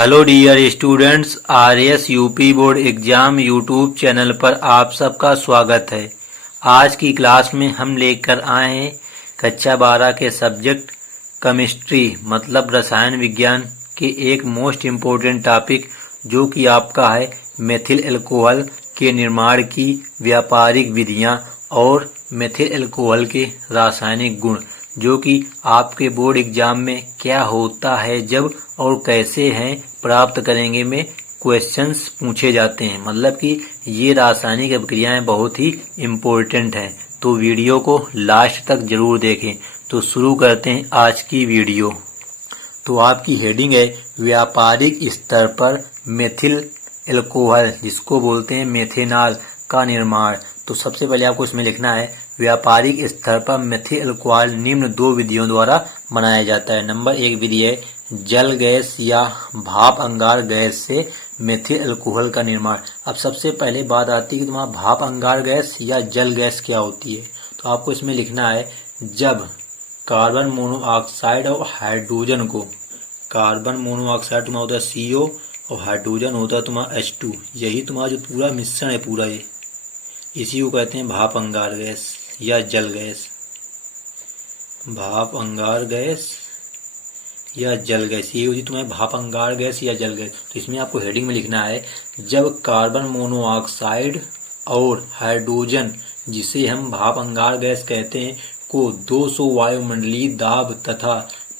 Hello dear students, RS UP board exam YouTube channel पर आप सबका स्वागत है। आज की क्लास में हम लेकर आए हैं कक्षा 12 के सब्जेक्ट केमिस्ट्री मतलब रसायन विज्ञान के एक मोस्ट इम्पोर्टेंट टॉपिक जो कि आपका है मेथिल अल्कोहल के निर्माण की व्यापारिक विधियां और मेथिल अल्कोहल के रासायनिक गुण, जो कि आपके बोर्ड एग्जाम में क्या होता है जब और कैसे हैं प्राप्त करेंगे में क्वेश्चंस पूछे जाते हैं। मतलब कि ये रासायनिक अभिक्रियाएं बहुत ही इम्पोर्टेंट हैं, तो वीडियो को लास्ट तक जरूर देखें। तो शुरू करते हैं आज की वीडियो। तो आपकी हेडिंग है व्यापारिक स्तर पर मेथिल अल्कोहल, जिसको बोलते हैं मेथेनॉल का निर्माण। तो सबसे पहले आपको इसमें लिखना है व्यापारिक स्तर पर मेथिल अल्कोहल निम्न दो विधियों द्वारा बनाया जाता है। नंबर एक विधि है जल गैस या भाप अंगार गैस से मेथिल अल्कोहल का निर्माण। अब सबसे पहले बात आती है कि तुम्हारा भाप अंगार गैस या जल गैस क्या होती है। तो आपको इसमें लिखना है जब कार्बन मोनोऑक्साइड और हाइड्रोजन को, कार्बन मोनोऑक्साइड तुम्हारा होता है CO और हाइड्रोजन होता है तुम्हारा H2, यही तुम्हारा जो पूरा मिश्रण है पूरा ये, इसी को कहते हैं भाप अंगार गैस या जल गैस। भाप अंगार गैस या जल गैस, ये होती तुम्हें भाप अंगार गैस या जल गैस। तो इसमें आपको हेडिंग में लिखना है जब कार्बन मोनोऑक्साइड और हाइड्रोजन, जिसे हम भाप अंगार गैस कहते हैं, को 200 वायुमंडलीय दाब तथा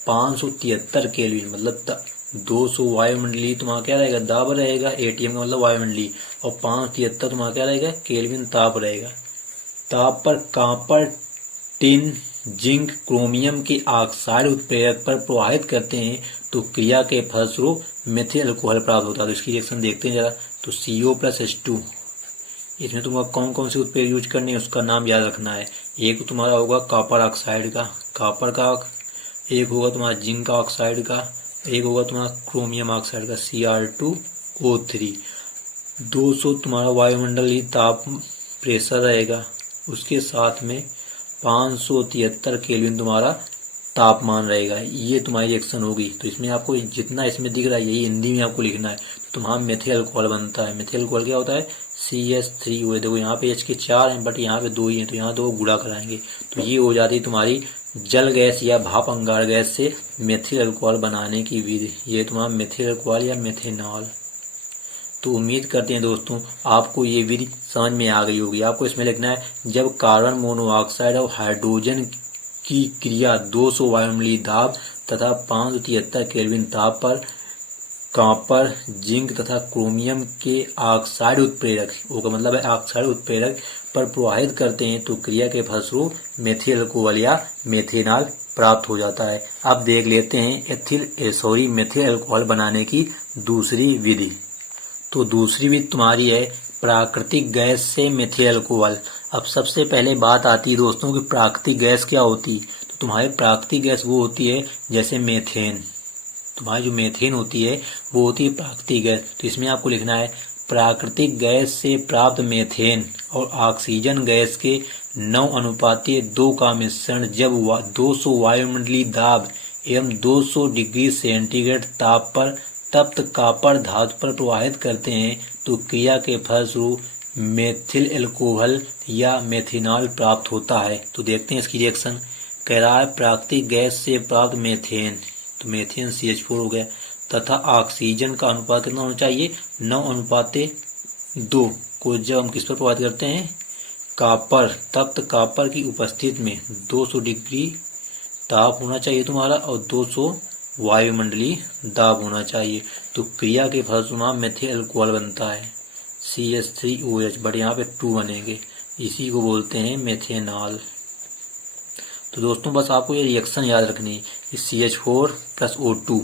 573 केल्विन, मतलब 200 वायुमंडलीय तुम्हारा क्या रहेगा, दाब रहेगा, ATM का मतलब वायुमंडलीय, और 573 तुम्हारा क्या रहेगा, केल्विन ताप रहेगा। ताप पर कॉपर, टिन, जिंक, क्रोमियम के ऑक्साइड उत्प्रेरक पर प्रवाहित करते हैं तो क्रिया के फलस्वरूप मेथिल अल्कोहल प्राप्त होता है। तो इसकी रिएक्शन देखते हैं जरा। तो CO+H2, इसमें तुम्हारा कौन कौन से उत्प्रेरक यूज करने हैं उसका नाम याद रखना है। एक तुम्हारा होगा कॉपर ऑक्साइड का, कॉपर का, एक होगा तुम्हारा जिंक का ऑक्साइड का, एक होगा तुम्हारा क्रोमियम ऑक्साइड का Cr2O3। 200 तुम्हारा वायुमंडलीय ताप प्रेशर रहेगा, उसके साथ में 573 केल्विन तुम्हारा तापमान रहेगा। ये तुम्हारी रिएक्शन होगी। तो इसमें आपको जितना इसमें दिख रहा है यही हिंदी में आपको लिखना है। तो तुम्हारा मेथिल अल्कोहल बनता है। मेथिल अल्कोहल क्या होता है, CH3 देखो यहाँ पे H के 4 हैं बट यहाँ पे 2 ही हैं, तो यहाँ 2 गुणा कराएंगे तो ये हो जाती है तुम्हारी जल गैस या भाप अंगार गैस से मेथिल अल्कोहल बनाने की विधि। ये तुम्हारा मेथिल अल्कोहल या मेथेनॉल। तो उम्मीद करते हैं दोस्तों आपको ये विधि समझ में आ गई होगी। आपको इसमें लिखना है जब कार्बन मोनोऑक्साइड और हाइड्रोजन की क्रिया 200 वायुमंडलीय दाब तथा 573 केल्विन ताप पर कॉपर, जिंक तथा क्रोमियम के ऑक्साइड उत्प्रेरक होगा, मतलब है ऑक्साइड उत्प्रेरक पर प्रवाहित करते हैं तो क्रिया के फलस्वरूप मेथिल अल्कोहल या मेथेनॉल प्राप्त हो जाता है। अब देख लेते हैं मेथिल अल्कोहल बनाने की दूसरी विधि। तो दूसरी विधि तुम्हारी है प्राकृतिक गैस से मेथिल अल्कोहल। अब सबसे पहले बात आती है दोस्तों कि प्राकृतिक गैस क्या होती है। तो तुम्हारी प्राकृतिक गैस वो होती है जैसे मेथेन, तुम्हारी जो मेथेन होती है वो होती है प्राकृतिक गैस। तो इसमें आपको लिखना है प्राकृतिक गैस से प्राप्त मेथेन और ऑक्सीजन गैस के 9:2 का मिश्रण जब 200 वायुमंडलीय दाब एवं 200 डिग्री सेंटीग्रेड ताप पर तप्त कॉपर धातु पर प्रवाहित करते हैं तो क्रिया के फलस्वरूप मेथिल अल्कोहल या मेथेनॉल प्राप्त होता है। तो देखते हैं इसकी रिएक्शन। कह रहा है प्राकृतिक गैस से प्राप्त मेथेन, तो मेथेन CH4 हो गया, तथा ऑक्सीजन का अनुपात कितना होना चाहिए, 9:2 को जब हम किस पर प्रभावित करते हैं, कॉपर, तप्त कॉपर की उपस्थिति में 200 डिग्री ताप होना चाहिए तुम्हारा और 200 वायुमंडलीय दाब होना चाहिए। तो क्रिया के फलस्वरूप मेथिल अल्कोहल बनता है CH3OH, बट यहाँ पे 2 बनेंगे, इसी को बोलते हैं मेथेनॉल। तो दोस्तों बस आपको ये रिएक्शन याद रखनी है कि CH4+O2,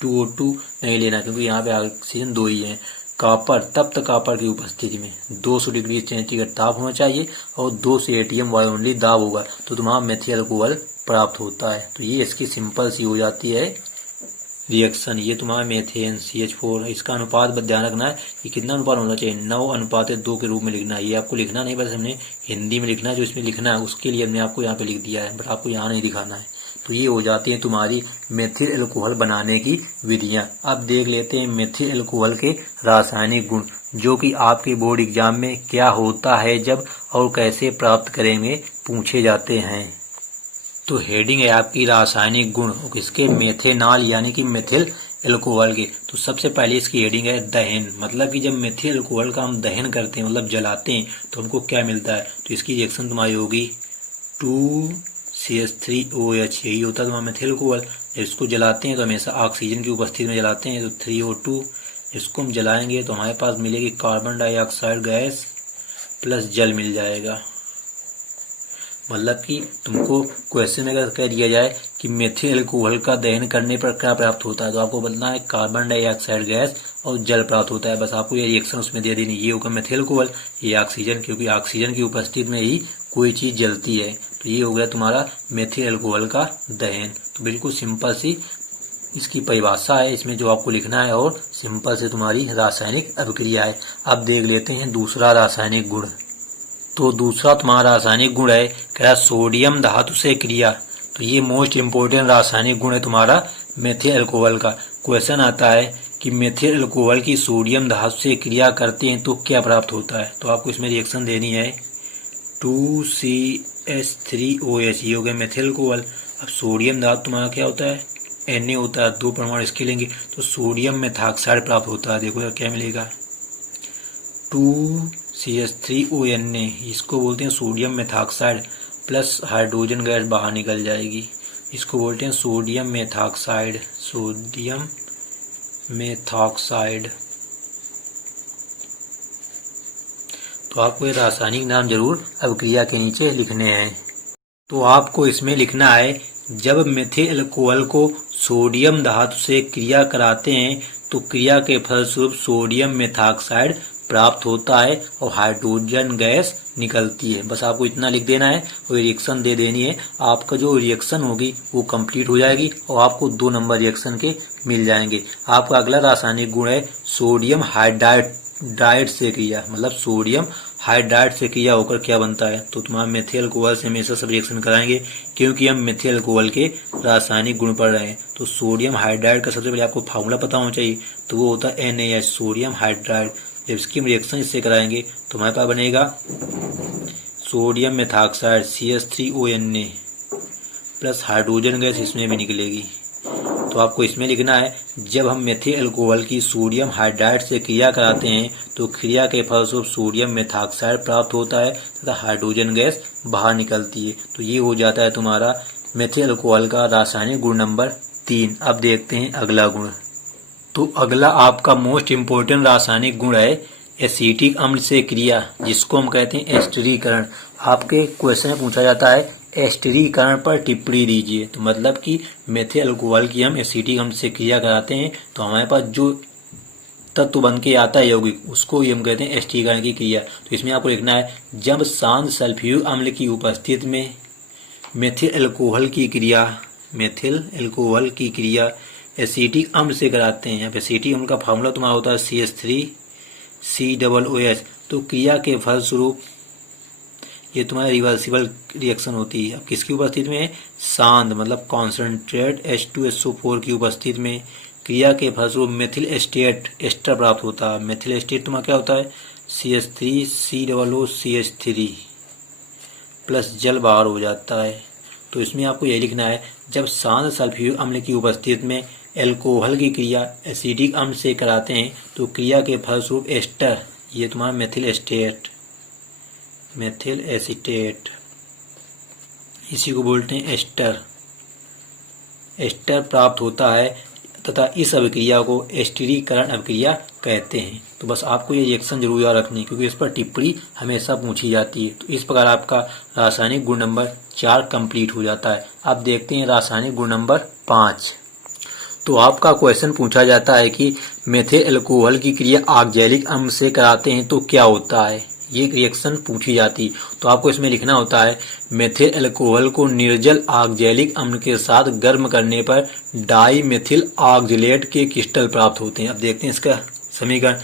2O2 नहीं लेना क्योंकि यहाँ पे ऑक्सीजन 2 ही है। कॉपर, तप्त कॉपर की उपस्थिति में 200 डिग्री सेंटीग्रेड ताप होना चाहिए और 2 से ATM वायुमंडलीय दाब होगा तो तुम्हारा मेथिल अल्कोहल प्राप्त होता है। तो ये इसकी सिंपल सी हो जाती है रिएक्शन। ये तुम्हारा मेथेन CH4, इसका अनुपात ध्यान रखना है कि कितना अनुपात होना चाहिए, 9:2 के रूप में लिखना है। ये आपको लिखना नहीं, बस हमने हिंदी में लिखना है, जो इसमें लिखना है उसके लिए हमने आपको यहाँ पे लिख दिया है, बट आपको यहाँ नहीं दिखाना है। तो ये हो जाती है तुम्हारी मेथिल अल्कोहल बनाने की विधियां। अब देख लेते हैं मेथिल अल्कोहल के रासायनिक गुण, जो कि आपके बोर्ड एग्जाम में क्या होता है जब और कैसे प्राप्त करेंगे पूछे जाते हैं। तो हेडिंग है आपकी रासायनिक गुण और किसके, मेथेनॉल यानी कि मेथिल अल्कोहल के। तो सबसे पहले इसकी हेडिंग है दहन, मतलब कि जब मेथिल अल्कोहल का हम दहन करते हैं मतलब जलाते हैं तो हमको क्या मिलता है। तो इसकी रिएक्शन तुम्हारी होगी 2CH3OH, यही होता है तुम्हारा मेथिल अल्कोहल। इसको जलाते हैं तो हमेशा ऑक्सीजन की उपस्थिति में जलाते हैं, तो 3O2। इसको हम जलाएंगे तो हमारे पास मिलेगी कार्बन डाइऑक्साइड गैस प्लस जल मिल जाएगा। मतलब कि तुमको क्वेश्चन में अगर कह दिया जाए कि मेथिल अल्कोहल का दहन करने पर क्या प्राप्त होता है, तो आपको बताना है कार्बन डाइऑक्साइड गैस और जल प्राप्त होता है। बस आपको ये रिएक्शन उसमें दे देनी। ये होगा मेथिल अल्कोहल, ये ऑक्सीजन, क्योंकि ऑक्सीजन की उपस्थिति में ही कोई चीज जलती है। तो ये हो गया तुम्हारा मेथिल अल्कोहल का दहन। तो बिल्कुल सिंपल सी इसकी परिभाषा है, इसमें जो आपको लिखना है, और सिंपल से तुम्हारी रासायनिक अभिक्रिया है। अब देख लेते हैं दूसरा रासायनिक गुण। तो दूसरा तुम्हारा रासायनिक गुण है, कह रहा सोडियम धातु से क्रिया। तो ये मोस्ट इम्पोर्टेंट रासायनिक गुण है तुम्हारा मेथिल अल्कोहल का। क्वेश्चन आता है कि मेथिल अल्कोहल की सोडियम धातु से क्रिया करते हैं तो क्या प्राप्त होता है। तो आपको इसमें रिएक्शन देनी है 2CH3OH, ये हो गया मेथिल अल्कोहल। अब सोडियम धातु तुम्हारा क्या होता है, Na होता है, 2 परमाणु इसके लेंगे तो सोडियम मेथॉक्साइड प्राप्त होता है। देखो क्या मिलेगा 2CH3ONA, इसको बोलते हैं sodium methoxide, plus hydrogen gas बाहर निकल जाएगी, इसको बोलते हैं सोडियम मेथॉक्साइड। Sodium methoxide. तो आपको ये रासायनिक नाम जरूर अभिक्रिया के नीचे लिखने हैं। तो आपको इसमें लिखना है जब मेथिल अल्कोहल को सोडियम धातु से क्रिया कराते हैं तो क्रिया के फलस्वरूप सोडियम मेथॉक्साइड प्राप्त होता है और हाइड्रोजन गैस निकलती है। बस आपको इतना लिख देना है और रिएक्शन दे देनी है। आपका जो रिएक्शन होगी वो कंप्लीट हो जाएगी और आपको 2 नंबर रिएक्शन के मिल जाएंगे। आपका अगला रासायनिक गुण है सोडियम हाइड्राइड से क्रिया, मतलब सोडियम हाइड्राइड से क्रिया होकर क्या बनता है। तो तुम्हारा मेथिल अल्कोहल से हमेशा सब रिएक्शन कराएंगे, क्योंकि हम मेथिल अल्कोहल के रासायनिक गुण पढ़ रहे हैं। तो सोडियम हाइड्राइड का सबसे पहले आपको फार्मूला पता होना चाहिए, तो वो होता है NaH, सोडियम हाइड्राइड। जब इसकी रिएक्शन इससे कराएंगे तो हमारे पास बनेगा sodium methoxide CH3ONA plus hydrogen gas इसमें भी निकलेगी। तो आपको इसमें लिखना है जब हम मेथिल अल्कोहल की सोडियम हाइड्राइड से क्रिया कराते हैं तो क्रिया के फलस्वरूप सोडियम मेथॉक्साइड प्राप्त होता है तथा हाइड्रोजन गैस बाहर निकलती है। तो ये हो जाता है तुम्हारा मेथिल अल्कोहल का रासायनिक गुण नंबर 3। अब देखते हैं अगला गुण। तो अगला आपका मोस्ट इम्पोर्टेंट रासायनिक गुण है एसिटिक अम्ल से क्रिया, जिसको हम कहते हैं एस्टरीकरण। आपके क्वेश्चन में पूछा जाता है एस्टरीकरण पर टिप्पणी दीजिए। तो मतलब कि मेथिल अल्कोहल की हम एसिटिक अम्ल से क्रिया कराते हैं तो हमारे पास जो तत्व बन के आता है यौगिक, उसको ही हम कहते हैं एस्टरीकरण की क्रिया। तो इसमें आपको लिखना है जब शांत सल्फ्यूरिक अम्ल की उपस्थिति में मेथिल अल्कोहल की क्रिया एसिटिक अम्ल से कराते हैं। एसिटिक अम्ल का फार्मूला तुम्हारा होता है CH3COOH। तो क्रिया के फलस्वरूप ये तुम्हारा रिवर्सिबल रिएक्शन होती है। अब किसकी उपस्थिति में, शांत मतलब कॉन्सेंट्रेट H2SO4 की उपस्थिति में क्रिया के फलस्वरूप मेथिल एस्टर प्राप्त होता है। मेथिल एस्टेट तुम्हारा क्या होता है CH3COOCH3 प्लस जल बाहर हो जाता है। तो इसमें आपको यही लिखना है जब शांत सल्फ्यूरिक अम्ल की उपस्थिति में एल्कोहल की क्रिया एसिटिक अम्ल से कराते हैं तो क्रिया के फलस्वरूप एस्टर, ये तुम्हारा मेथिल एसीटेट, इसी को बोलते हैं एस्टर प्राप्त होता है तथा इस अभिक्रिया को एस्टरीकरण अभिक्रिया कहते हैं। तो बस आपको ये रिएक्शन जरूर याद रखनी, क्योंकि इस पर टिप्पणी हमेशा पूछी जाती है। तो इस प्रकार आपका रासायनिक गुण नंबर 4 कंप्लीट हो जाता है। अब देखते हैं रासायनिक गुण नंबर 5। तो आपका क्वेश्चन पूछा जाता है कि मेथिल अल्कोहल की क्रिया ऑक्जेलिक अम्ल से कराते हैं तो क्या होता है, ये रिएक्शन पूछी जाती। तो आपको इसमें लिखना होता है मेथिल अल्कोहल को निर्जल ऑक्जेलिक अम्ल के साथ गर्म करने पर डाई मेथिल ऑक्जेलेट के क्रिस्टल प्राप्त होते हैं। अब देखते हैं इसका समीकरण।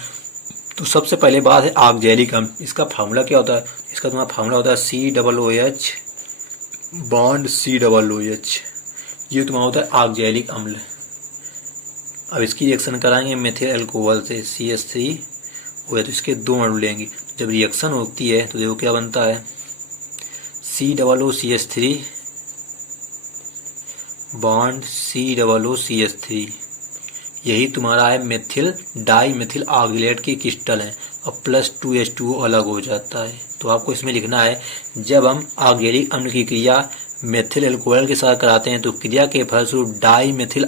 तो सबसे पहले बात है ऑक्जेलिक अम्ल, इसका फार्मूला क्या होता है। इसका तुम्हारा फार्मूला होता है COOH बॉन्ड COOH। ये तुम्हारा होता है ऑक्जेलिक अम्ल। अब इसकी रिएक्शन कराएंगे मेथिल अल्कोहल से CH3 हो तो इसके दो अणु लेंगे। जब रिएक्शन होती है तो देखो क्या बनता है, COOCH3 बॉन्ड COOCH3, यही तुम्हारा है मेथिल डाई मेथिल ऑक्जेलेट की क्रिस्टल है। अब +2H2O अलग हो जाता है। तो आपको इसमें लिखना है, जब हम ऑक्जेलिक अम्ल की क्रिया मेथिल अल्कोहल के साथ कराते हैं तो क्रिया के फलस्वरूप डाई मेथिल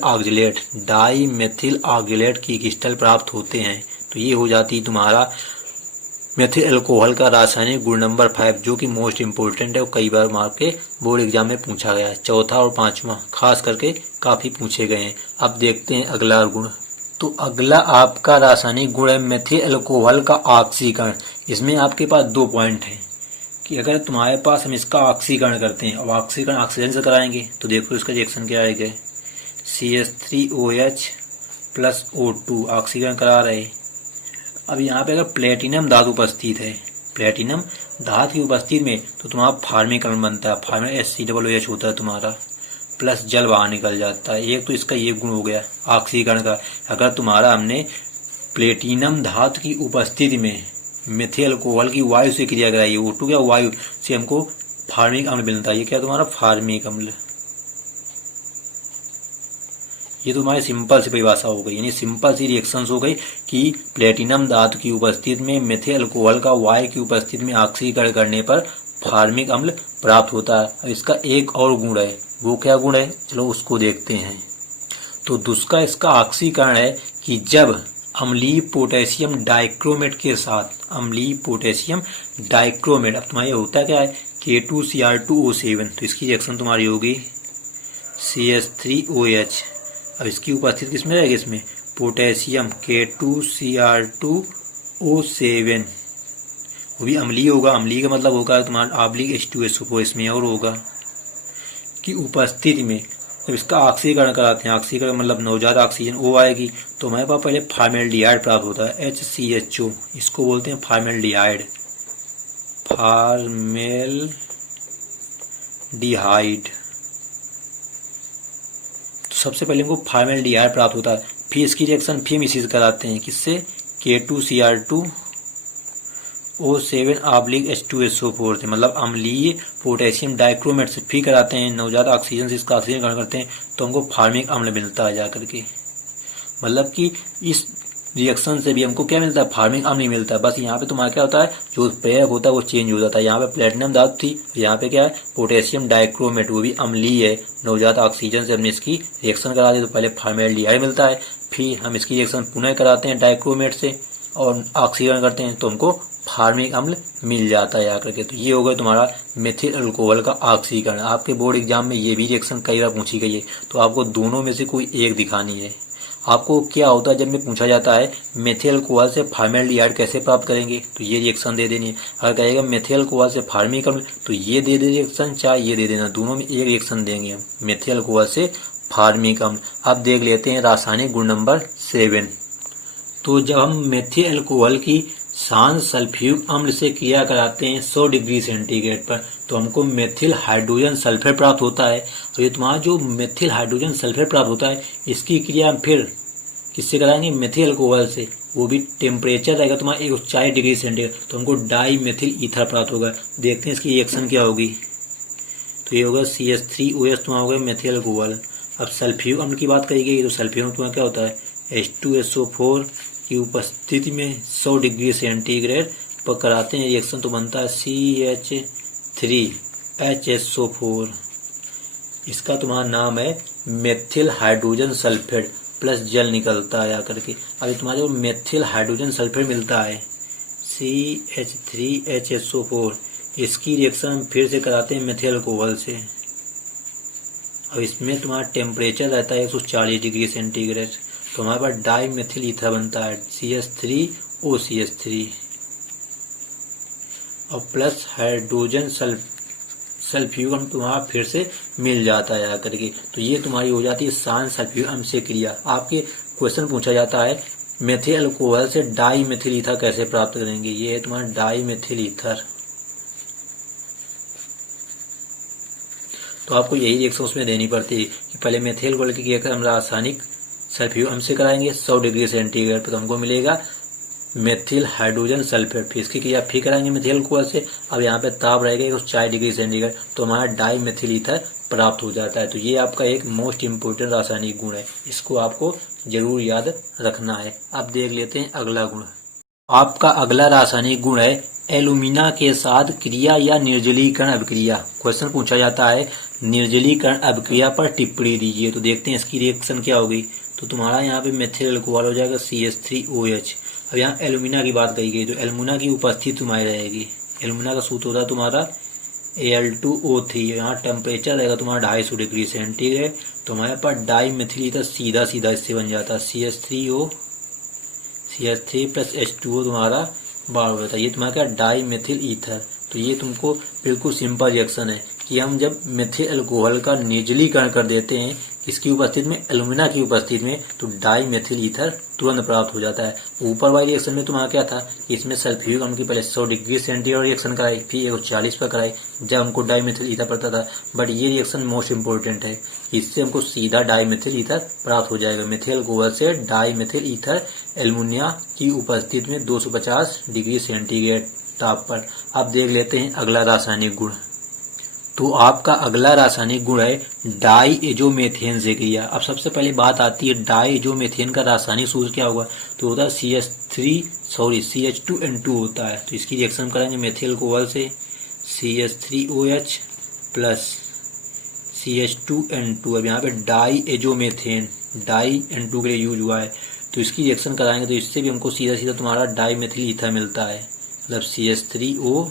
ऑक्जेलेट की क्रिस्टल प्राप्त होते हैं। तो ये हो जाती तुम्हारा मेथिल अल्कोहल का रासायनिक गुण नंबर 5, जो कि मोस्ट इम्पोर्टेंट है और कई बार मार्क के बोर्ड एग्जाम में पूछा गया है। चौथा और पांचवा खास करके काफी पूछे गए हैं। अब देखते हैं अगला गुण। तो अगला आपका रासायनिक गुण है मेथिल अल्कोहल का ऑक्सीकरण। इसमें आपके पास 2 पॉइंट हैं कि अगर तुम्हारे पास हम इसका ऑक्सीकरण करते हैं, अब ऑक्सीकरण ऑक्सीजन से कराएंगे तो देखो इसका रिएक्शन क्या आएगा, CH3OH + O2 ऑक्सीकरण करा रहे। अब यहाँ पे अगर प्लेटिनम धातु उपस्थित है, प्लेटिनम धातु की उपस्थिति में तो तुम्हारा फार्मिक अम्ल बनता है, फार्मिक HCOOH होता है तुम्हारा, प्लस जल बाहर निकल जाता है। एक तो इसका ये गुण हो गया ऑक्सीकरण का। अगर तुम्हारा हमने प्लेटिनम धातु की उपस्थिति में मेथिल अल्कोहल की वायु से क्रिया कराई है, O2 क्या वायु से हमको फार्मिक अम्ल मिलता है। ये क्या तुम्हारा फार्मिक अम्ल, ये तो हमारी सिंपल सी परिभाषा हो गई, यानी सिंपल सी रिएक्शंस हो गई कि प्लेटिनम धातु की उपस्थिति में मेथिल अल्कोहल का वायु की उपस्थिति में ऑक्सीकरण करने पर फार्मिक अम्ल प्राप्त होता है। अब इसका एक और गुण है, वो क्या गुण है, चलो उसको देखते हैं। तो दूसरा इसका ऑक्सीकरण है कि जब अम्लीय पोटेशियम डाइक्रोमेट के साथ, अम्लीय पोटेशियम डाइक्रोमेट, अब तुम्हारा होता क्या है K2Cr2O7, तो इसकी रिएक्शन तुम्हारी होगी CH3OH। अब इसकी उपस्थिति किसमें रहेगी, इसमें पोटेशियम K2Cr2O7, वो भी अम्लीय होगा। अम्लीय का मतलब होगा तुम्हारा H2SO4, इसमें और होगा कि उपस्थिति में जब इसका ऑक्सीकरण कराते हैं, ऑक्सीकरण मतलब नवजात ऑक्सीजन O आएगी तो हमारे पास पहले फॉर्मेल्डिहाइड प्राप्त होता है HCHO, इसको बोलते हैं फॉर्मेल्डिहाइड, फॉर्मेल्डिहाइड। तो सबसे पहले हमको फॉर्मेल्डिहाइड प्राप्त होता है, फिर इसकी रिएक्शन फिर हम इसी से कराते हैं, किससे K2Cr2O7/H2SO4 से, मतलब अम्लीय पोटेशियम डाइक्रोमेट से फिर कराते हैं, नवजात ऑक्सीजन से इसका ऑक्सीजन ग्रहण करते हैं तो हमको फार्मिक अम्ल मिलता है जाकर के। मतलब कि इस रिएक्शन से भी हमको क्या मिलता है, फार्मिक अम्ल मिलता है। बस यहाँ पे तुम्हारा क्या होता है, जो प्रेरक होता है वो चेंज हो जाता है। यहाँ पे प्लेटिनम धातु थी, यहाँ पे क्या है पोटेशियम डाइक्रोमेट, वो भी अम्लीय है, नवजात ऑक्सीजन से हमने इसकी रिएक्शन करा दी तो पहले फॉर्मेल्डिहाइड मिलता है, फिर हम इसकी रिएक्शन पुनः कराते हैं डाइक्रोमेट से और ऑक्सीकरण करते हैं तो हमको फार्मिक अम्ल मिल जाता है आकर के। तो ये हो गया तुम्हारा मेथिल अल्कोहल का ऑक्सीकरण। आपके बोर्ड एग्जाम में ये भी रिएक्शन कई बार पूछी गई है, तो आपको दोनों में से कोई एक दिखानी है। आपको क्या होता है जब में पूछा जाता है मेथिल अल्कोहल से फॉर्मेल्डिहाइड कैसे प्राप्त करेंगे, तो ये रिएक्शन दे देनी है। अगर कहेगा मेथिल अल्कोहल से फार्मिक अम्ल तो ये दे दे रिएक्शन, चाहे ये दे देना, दोनों में एक रिएक्शन देंगे हम, मेथिल अल्कोहल से फार्मिक अम्ल। अब देख लेते हैं रासायनिक गुण नंबर 7। तो जब हम मेथिल अल्कोहल की शांत सल्फ्यूरिक अम्ल से क्रिया कराते हैं 100 डिग्री सेंटीग्रेड पर तो हमको मेथिल हाइड्रोजन सल्फेट प्राप्त होता है। और ये तुम्हारा जो मेथिल हाइड्रोजन सल्फेट प्राप्त होता है इसकी क्रिया हम फिर किससे कराएंगे, मेथिल अल्कोहल से, वो भी टेम्परेचर रहेगा तुम्हारा 140 डिग्री सेंटीग्रेड, तो हमको डाई मेथिल ईथर प्राप्त होगा। देखते हैं इसकी रिएक्शन क्या होगी। तो ये होगा CH3OH तुम्हारा होगा मेथिल अल्कोहल। अब सल्फ्यूरिक अम्ल की बात करी गई तो सल्फ्यूरिक तुम्हारा क्या होता है H2SO4 की उपस्थिति में 100 डिग्री सेंटीग्रेड पर कराते हैं रिएक्शन तो बनता है CH3HSO4। इसका तुम्हारा नाम है मेथिल हाइड्रोजन सल्फेट प्लस जल निकलता है आकर के। अभी तुम्हारा जो मेथिल हाइड्रोजन सल्फेट मिलता है CH3HSO4, इसकी रिएक्शन फिर से कराते हैं मेथिल अल्कोहल से। अब इसमें तुम्हारा टेम्परेचर रहता है 140 डिग्री सेंटीग्रेड, तो हमारे पास डाई मेथिल ईथर बनता है CH3OCH3 और प्लस हाइड्रोजन सल्फ्यूरिक अम्ल तुम्हारा फिर से मिल जाता है आकर के। तो ये तुम्हारी हो जाती है शांत सल्फ्यूरिक अम्ल से क्रिया। आपके क्वेश्चन पूछा जाता है मेथिल अल्कोहल से डाई मेथिल ईथर कैसे प्राप्त करेंगे, ये है तुम्हारा डाई मेथिल ईथर। तो आपको यही रिएक्शन उसमें देनी पड़ती है कि पहले मेथिल गोल्ड की हम रासायनिक सल्फ्यूरिक अम्ल से कराएंगे 100 डिग्री सेंटीग्रेड पर, तो हमको मिलेगा मेथिल हाइड्रोजन सल्फेट। फिर इसकी क्रिया फिर कराएंगे मेथिल अल्कोहल से। अब यहाँ पे ताप रहेगा 4 डिग्री सेंटीग्रेड, तो हमारा डाई मेथिल ईथर प्राप्त हो जाता है। तो ये आपका एक मोस्ट इम्पोर्टेंट रासायनिक गुण है, इसको आपको जरूर याद रखना है। अब देख लेते हैं अगला गुण। आपका अगला रासायनिक गुण है एल्यूमिना के साथ क्रिया या निर्जलीकरण अभिक्रिया। क्वेश्चन पूछा जाता है निर्जलीकरण अभिक्रिया पर टिप्पणी दीजिए। तो देखते हैं इसकी रिएक्शन क्या होगी। तो तुम्हारा यहाँ पे मेथिल अल्कोहल हो जाएगा CH3OH। अब यहाँ एल्यूमिना की बात कही गई, तो एल्यूमिना की उपस्थिति तुम्हारी रहेगी। एल्यूमिना का सूत्र होता है तुम्हारा Al2O3। यहाँ टेम्परेचर रहेगा तुम्हारा 250 डिग्री सेंटीग्रेड। तो हमारे पास डाई मेथिल ईथर सीधा सीधा इससे बन जाता है CH3 प्लस H2O तुम्हारा 12 होता है। ये तुम्हारा क्या डाई मेथिल ईथर। तो ये तुमको बिल्कुल सिंपल रिएक्शन है कि हम जब मेथिल अल्कोहल का निर्जलीकरण कर देते हैं इसकी उपस्थिति में, एल्यूमिना की उपस्थिति में, तो डाई मेथिल ईथर तुरंत प्राप्त हो जाता है। ऊपर वाली रिएक्शन में तुम्हारा क्या था कि इसमें सल्फ्यूरिक अम्ल की पहले 100 डिग्री सेंटीग्रेड रिएक्शन कराई, फिर 140 पर कराई जब हमको डाई मेथिल ईथर पड़ता था। बट ये रिएक्शन मोस्ट इंपोर्टेंट है, इससे हमको सीधा डाई मेथिल ईथर प्राप्त हो जाएगा। मेथिल अल्कोहल से डाई मेथिल ईथर एल्यूमिना की उपस्थिति में 250 डिग्री सेंटीग्रेड ताप पर। अब देख लेते हैं अगला रासायनिक गुण। तो आपका अगला रासायनिक गुण है डाई एजोमेथेन से क्रिया। अब सबसे पहले बात आती है डाई एजोमेथेन का रासायनिक सूत्र क्या होगा। तो होता है CH2N2 होता है। तो इसकी रिएक्शन करेंगे मेथिल अल्कोहल से CH3OH प्लस CH2N2। अब यहाँ पे डाई एजोमेथेन डाई N2 के लिए यूज हुआ है, तो इसकी रिएक्शन कराएंगे तो इससे भी हमको सीधा सीधा तुम्हारा डाई मेथिल ईथर मिलता है। मतलब CH3O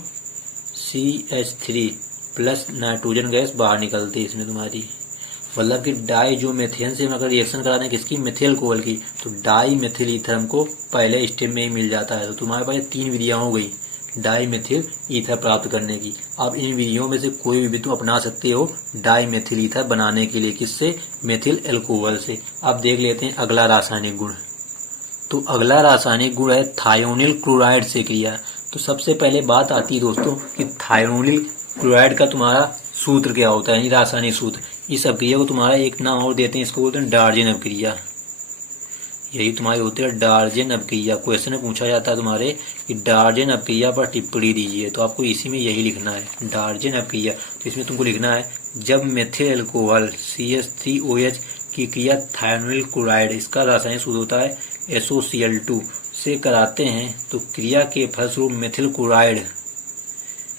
प्लस नाइट्रोजन गैस बाहर निकलती है इसमें तुम्हारी। मतलब कि डाई जो मेथेन से हम अगर रिएक्शन करा दें किसकी, मेथिल अल्कोहल की, तो डाई मेथिल ईथर हमको पहले स्टेप में ही मिल जाता है। तो तुम्हारे पास 3 विधियां हो गई डाई मेथिल ईथर प्राप्त करने की। अब इन विधियों में से कोई भी तुम अपना सकते हो डाई मेथिल ईथर बनाने के लिए, किससे, मेथिल अल्कोहल से। अब देख लेते हैं अगला रासायनिक गुण। तो अगला रासायनिक गुण है थायोनिल क्लोराइड से क्रिया। तो सबसे पहले बात आती है दोस्तों कि थायोनिल क्लोराइड का तुम्हारा सूत्र क्या होता है, यानी रासायनिक सूत्र। इस अभिक्रिया को तुम्हारा एक नाम और देते हैं, इसको बोलते हैं डार्जेन अभिक्रिया। यही तुम्हारी होती है डार्जेन अभिक्रिया। क्वेश्चन में पूछा जाता है तुम्हारे कि डार्जेन अभिक्रिया पर टिप्पणी दीजिए, तो आपको इसी में यही लिखना है डार्जेन अभिक्रिया। तो इसमें तुमको लिखना है जब मेथिल अल्कोहल CH3OH की क्रिया थायोनिल क्लोराइड, इसका रासायनिक सूत्र होता है SOCl2 से कराते हैं तो क्रिया के फलस्वरूप मेथिल क्लोराइड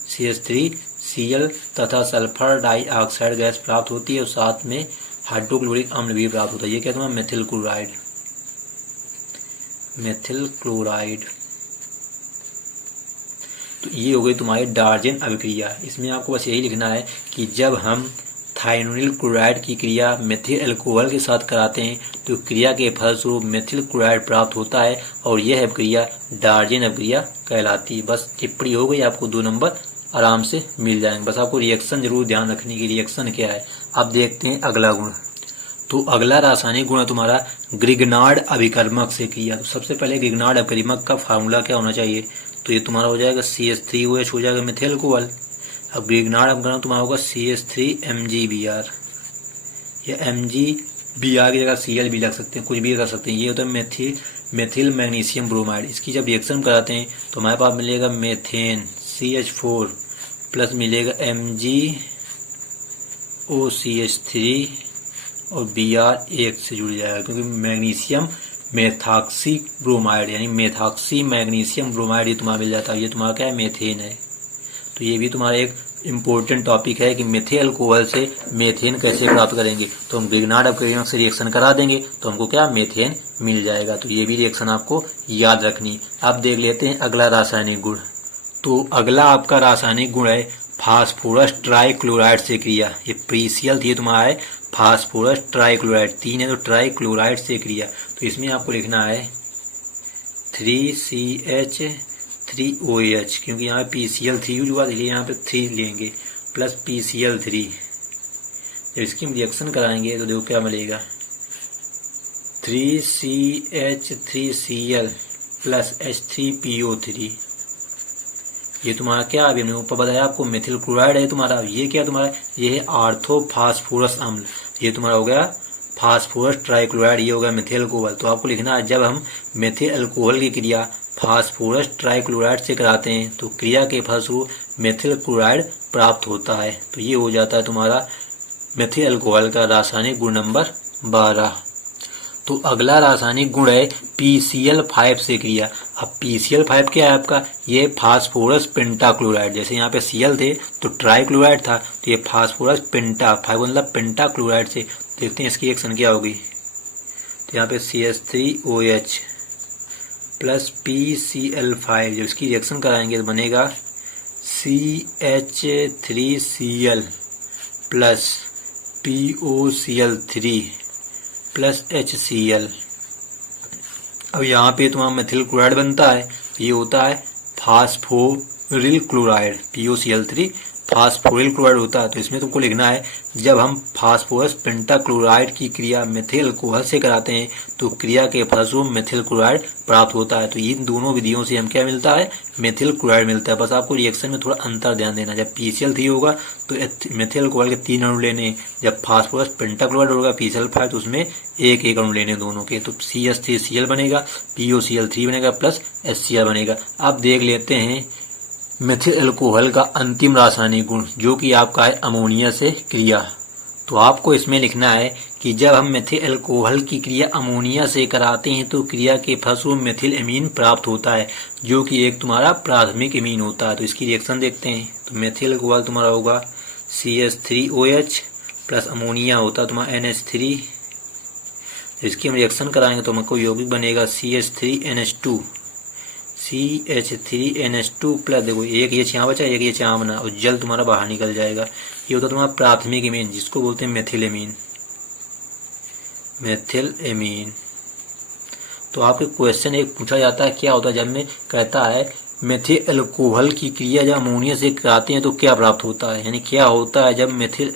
CH3Cl तथा सल्फर डाइऑक्साइड गैस प्राप्त होती है और साथ में हाइड्रोक्लोरिक अम्ल भी प्राप्त होता है। ये क्या तुम्हारा मेथिल क्लोराइड। तो ये हो गई तुम्हारी डार्जेन अभिक्रिया। इसमें आपको बस यही लिखना है कि जब हम थायोनिल क्लोराइड की क्रिया मेथिल अल्कोहल के साथ कराते हैं तो क्रिया के फलस्वरूप मेथिल क्लोराइड प्राप्त होता है और यह अभिक्रिया डार्जेन अभिक्रिया कहलाती है। बस टिप्पणी हो गई, आपको 2 नंबर आराम से मिल जाएंगे। बस आपको रिएक्शन जरूर ध्यान रखने की, रिएक्शन क्या है। अब देखते हैं अगला गुण। तो अगला रासायनिक गुण है तुम्हारा ग्रिग्नार्ड अभिकर्मक से क्रिया। तो सबसे पहले ग्रिग्नार्ड अभिकर्मक का फार्मूला क्या होना चाहिए, तो ये तुम्हारा हो जाएगा CH3OH हो जाएगा मेथिल अल्कोहल। अब ग्रिग्नार्ड अभिकर्मक तुम्हारा होगा CH3MgBr, या MgBr की जगह Cl भी लग सकते हैं, कुछ भी कर सकते हैं। ये होता है मेथिल मैग्नीशियम ब्रोमाइड। इसकी जब रिएक्शन कराते हैं तो हमारे पास मिलेगा मेथेन CH4 प्लस मिलेगा MgOCH3 और Br एक से जुड़ जाएगा, क्योंकि मैग्नीशियम मेथॉक्सी ब्रोमाइड यानी मेथॉक्सी मैग्नीशियम ब्रोमाइड ये तुम्हारा मिल जाता है। ये तुम्हारा क्या है, मेथेन है। तो ये भी तुम्हारा एक इम्पोर्टेंट टॉपिक है कि मेथिल अल्कोहल से मेथेन कैसे प्राप्त करेंगे। तो हम ग्रिग्नार्ड अभिकर्मक से रिएक्शन करा देंगे तो हमको क्या, मेथेन मिल जाएगा। तो ये भी रिएक्शन आपको याद रखनी। अब देख लेते हैं अगला रासायनिक गुण। तो अगला आपका रासायनिक गुण है फास्फोरस ट्राइक्लोराइड से क्रिया। ये प्रीसियल थी तुम्हारा है फास्फोरस ट्राइक्लोराइड, 3 है तो ट्राइक्लोराइड से क्रिया। तो इसमें आपको लिखना है 3CH3OH, क्योंकि यहाँ PCl3 यूज हुआ इसलिए यहाँ पे 3 लेंगे प्लस PCl3। जब इसकी हम रिएक्शन कराएंगे तो देखो क्या मिलेगा, 3CH3Cl प्लस H3PO3 ये तुम्हारा क्या, अभी हमने ऊपर बताया आपको मेथिल क्लोराइड है तुम्हारा। ये क्या तुम्हारा, ये है ऑर्थोफॉस्फोरस अम्ल, ये तुम्हारा हो गया फास्फोरस ट्राइक्लोराइड, ये हो गया मेथिल अल्कोहल। तो आपको लिखना है जब हम मेथिल अल्कोहल की क्रिया फास्फोरस ट्राइक्लोराइड से कराते हैं तो क्रिया के फलस्वरूप मेथिल क्लोराइड प्राप्त होता है। तो ये हो जाता है तुम्हारा मेथिल अल्कोहल का रासायनिक गुण नंबर 12। तो अगला रासायनिक गुण है PCl5 से क्रिया। अब PCl5 क्या है आपका, ये फास्फोरस पेंटाक्लोराइड, जैसे यहाँ पे Cl थे तो ट्राइक्लोराइड था, तो ये फास्फोरस पेंटा, 5 मतलब पेंटाक्लोराइड से। देखते हैं इसकी रिएक्शन क्या होगी। तो यहाँ पे CH3OH प्लस PCl5, जब इसकी रिएक्शन कराएंगे तो बनेगा CH3Cl plus POCl3 plus HCl। अब यहाँ पे तुम्हारा मेथिल क्लोराइड बनता है, ये होता है फास्फोरिल क्लोराइड, POCl3 फास्फोरिल क्लोराइड होता है। तो इसमें तुमको लिखना है जब हम फास्फोरस पेंटाक्लोराइड की क्रिया मेथिल अल्कोहल से कराते हैं तो क्रिया के फलस्वरूप मेथिल क्लोराइड प्राप्त होता है। तो इन दोनों विधियों से हम क्या मिलता है, मेथिल क्लोराइड मिलता है। बस आपको रिएक्शन में थोड़ा अंतर ध्यान देना, जब PCl3 होगा तो मेथिल अल्कोहल के 3 अणु लेने, जब फास्फोरस पेंटाक्लोराइड होगा PCl5 तो उसमें एक एक अणु लेने दोनों के। तो CH3Cl बनेगा, POCl3 बनेगा प्लस HCl बनेगा। अब देख लेते हैं मेथिल अल्कोहल का अंतिम रासायनिक गुण, जो कि आपका है अमोनिया से क्रिया। तो आपको इसमें लिखना है कि जब हम मेथिल अल्कोहल की क्रिया अमोनिया से कराते हैं तो क्रिया के फलस्वरूप मेथिल एमीन प्राप्त होता है, जो कि एक तुम्हारा प्राथमिक एमीन होता है। तो इसकी रिएक्शन देखते हैं। तो मेथिल अल्कोहल तुम्हारा होगा CH3OH प्लस अमोनिया होता है तुम्हारा NH3। इसकी हम रिएक्शन कराएंगे तो हमको यौगिक बनेगा CH3NH2 प्लस, देखो एक ये यहाँ बचा, एक ये यहाँ बना, और जल तुम्हारा बाहर निकल जाएगा। ये होता है तुम्हारा प्राथमिक एमीन, जिसको बोलते हैं मेथिल एमीन। तो आपके क्वेश्चन एक पूछा जाता है क्या होता है जब में कहता है मेथिल अल्कोहल की क्रिया जब अमोनिया से कराते हैं तो क्या प्राप्त होता है, यानी क्या होता है जब मेथिल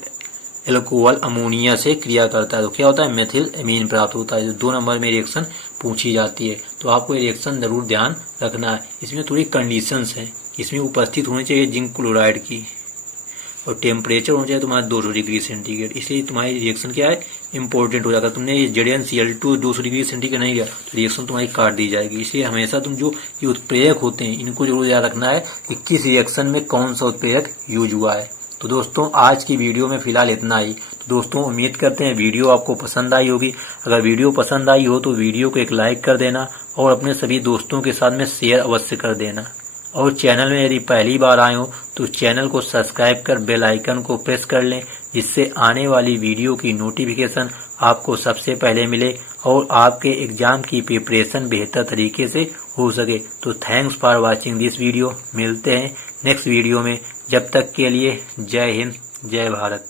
अल्कोहल अमोनिया से क्रिया करता है तो क्या होता है, मेथिल एमीन प्राप्त होता है। जो 2 नंबर में रिएक्शन पूछी जाती है, तो आपको ये रिएक्शन जरूर ध्यान रखना है। इसमें थोड़ी कंडीशंस हैं, इसमें उपस्थित होनी चाहिए जिंक क्लोराइड की, और टेम्परेचर होना चाहिए तुम्हारा 200 डिग्री सेंटीग्रेड। इसलिए तुम्हारी रिएक्शन क्या है, इंपॉर्टेंट हो जाता है। तुमने ये ZnCl2 200 डिग्री सेंटीग्रेड नहीं दिया तो रिएक्शन तुम्हारी काट दी जाएगी। इसलिए हमेशा तुम जो ये उत्प्रेरक होते हैं इनको जरूर याद रखना है कि किस रिएक्शन में कौन सा उत्प्रेरक यूज हुआ है। तो दोस्तों आज की वीडियो में फिलहाल इतना ही। तो दोस्तों उम्मीद करते हैं वीडियो आपको पसंद आई होगी। अगर वीडियो पसंद आई हो तो वीडियो को एक लाइक कर देना और अपने सभी दोस्तों के साथ में शेयर अवश्य कर देना। और चैनल में यदि पहली बार आए हो तो चैनल को सब्सक्राइब कर बेल आइकन को प्रेस कर लें, जिससे आने वाली वीडियो की नोटिफिकेशन आपको सबसे पहले मिले और आपके एग्जाम की प्रिपरेशन बेहतर तरीके से हो सके। तो thanks for watching this video. मिलते हैं नेक्स्ट वीडियो में, जब तक के लिए जय हिंद जय भारत।